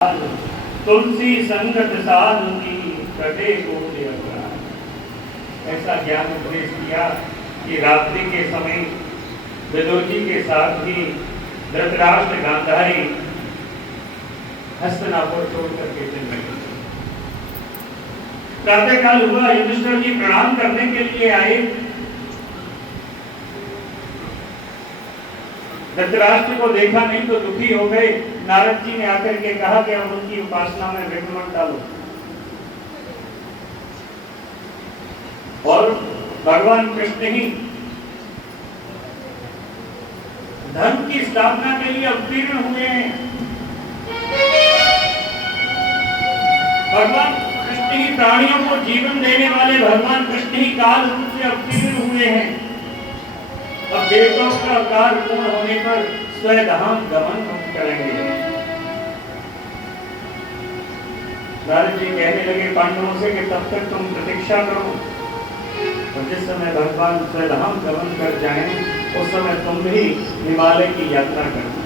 तुलसी संगत साधु की कटे को अपराध। ऐसा ज्ञान उपदेश किया कि रात्रि के समय विदुर जी के साथ ही धृतराष्ट्र गांधारी हस्तिनापुर छोड़ करके चल रहे। प्रातः काल हुआ, युधिष्ठिर जी प्रणाम करने के लिए आए। धृतराष्ट्र को देखा नहीं तो दुखी हो गए। नारद जी ने आकर के कहा कि अब उनकी उपासना में विघ्न मत डालो। और भगवान कृष्ण ही धर्म की स्थापना के लिए अवतीर्ण हुए हैं। भगवान कृष्ण ही प्राणियों को जीवन देने वाले भगवान कृष्ण ही काल रूप से अवतीर्ण हुए हैं। अब देवताओं का अवतार पूर्ण होने पर स्वधाम गमन हम करेंगे। नारद जी कहने लगे पांडवों से कि तब तक तुम प्रतीक्षा करो, और जिस समय भगवान स्वधाम गमन कर जाएं उस समय तुम भी हिमालय की यात्रा करना।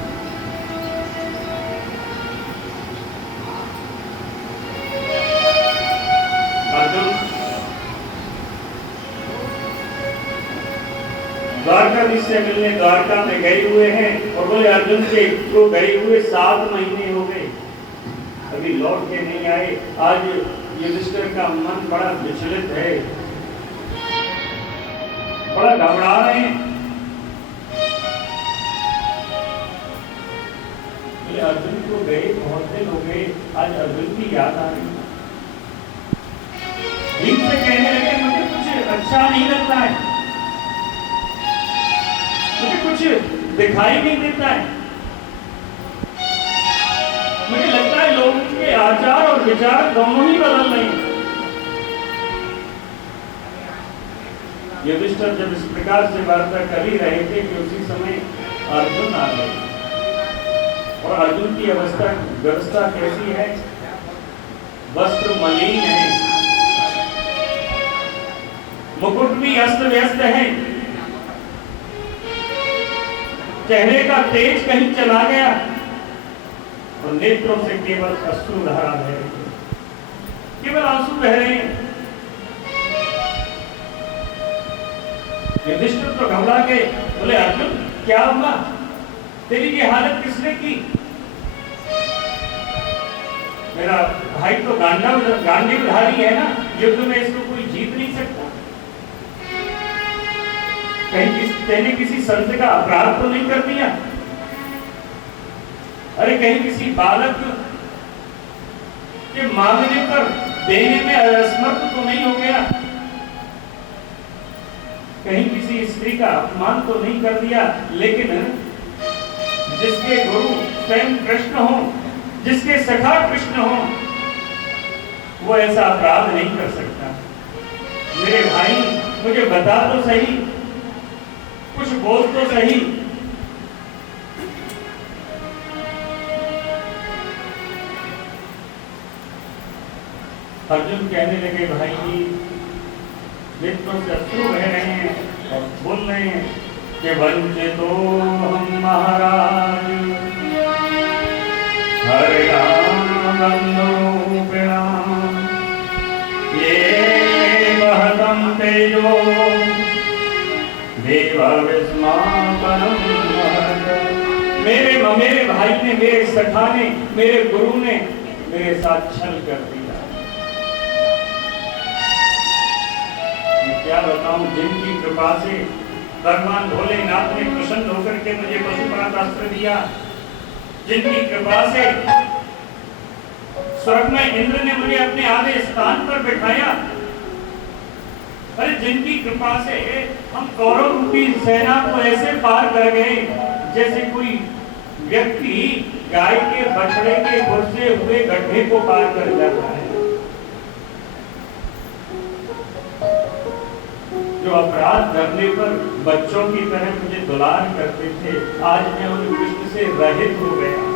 द्वारकाधीश से मिलने द्वारका में गए हुए हैं और बोले अर्जुन के तो गए हुए 7 महीने हो गए, अभी लौट के नहीं आए। आज युधिष्ठिर का मन बड़ा विचलित है, बड़ा घबरा रहे हैं। बोले अर्जुन को गए बहुत दिन हो गए, आज अर्जुन की याद आ रही। भीम से कहने लगे मुझे कुछ अच्छा नहीं लगता है, मुझे कुछ दिखाई नहीं देता है। मुझे लगता है लोगों के आचार और विचार दोनों ही बदल रहे हैं। युधिष्ठिर जब इस प्रकार से वार्ता कर ही रहे थे कि उसी समय अर्जुन आ गए। और अर्जुन की व्यवस्था कैसी है? वस्त्र मलिन है, मुकुट भी अस्त व्यस्त है, चेहरे का तेज कहीं चला गया और नेत्रों से केवल अश्रुधारा बह रही है, केवल आंसू बह रहे हैं। युधिष्ठिर तो घबरा गए, बोले अर्जुन क्या हुआ, तेरी ये हालत किसने की? मेरा भाई तो गांडीवधारी है ना, युद्ध में इसको कोई जीत नहीं सकता। कहीं तेने किसी संत का अपराध तो नहीं कर दिया? अरे कहीं किसी बालक के मांगने पर देने में असमर्थ तो नहीं हो गया? कहीं किसी स्त्री का अपमान तो नहीं कर दिया? लेकिन जिसके गुरु स्वयं कृष्ण हो, जिसके सखा कृष्ण हो, वो ऐसा अपराध नहीं कर सकता। मेरे भाई मुझे बता तो सही, कुछ बोल तो सही। अर्जुन कहने लगे भाई जी नेत्रों से अश्रु बह रहे हैं और बोल रहे हैं कि वंचितो हम महाराज हरे ये महतम तेजो मेरे भाई ने, मेरे सखा ने, मेरे गुरु ने मेरे साथ छल कर दिया। मैं क्या बताऊं, जिनकी कृपा से भगवान भोलेनाथ ने प्रसन्न होकर के मुझे पशुपति अस्त्र दिया, जिनकी कृपा से स्वर्ग में इंद्र ने मुझे अपने आधे स्थान पर बिठाया, अरे जिनकी कृपा से हम कौरव रूपी सेना को ऐसे पार कर गए जैसे कोई व्यक्ति गाय के बछड़े के घुसे हुए गड्ढे को पार कर जाता है। जो अपराध करने पर बच्चों की तरह मुझे दुलार करते थे, आज मैं उन कृष्ण से रहित हो गया।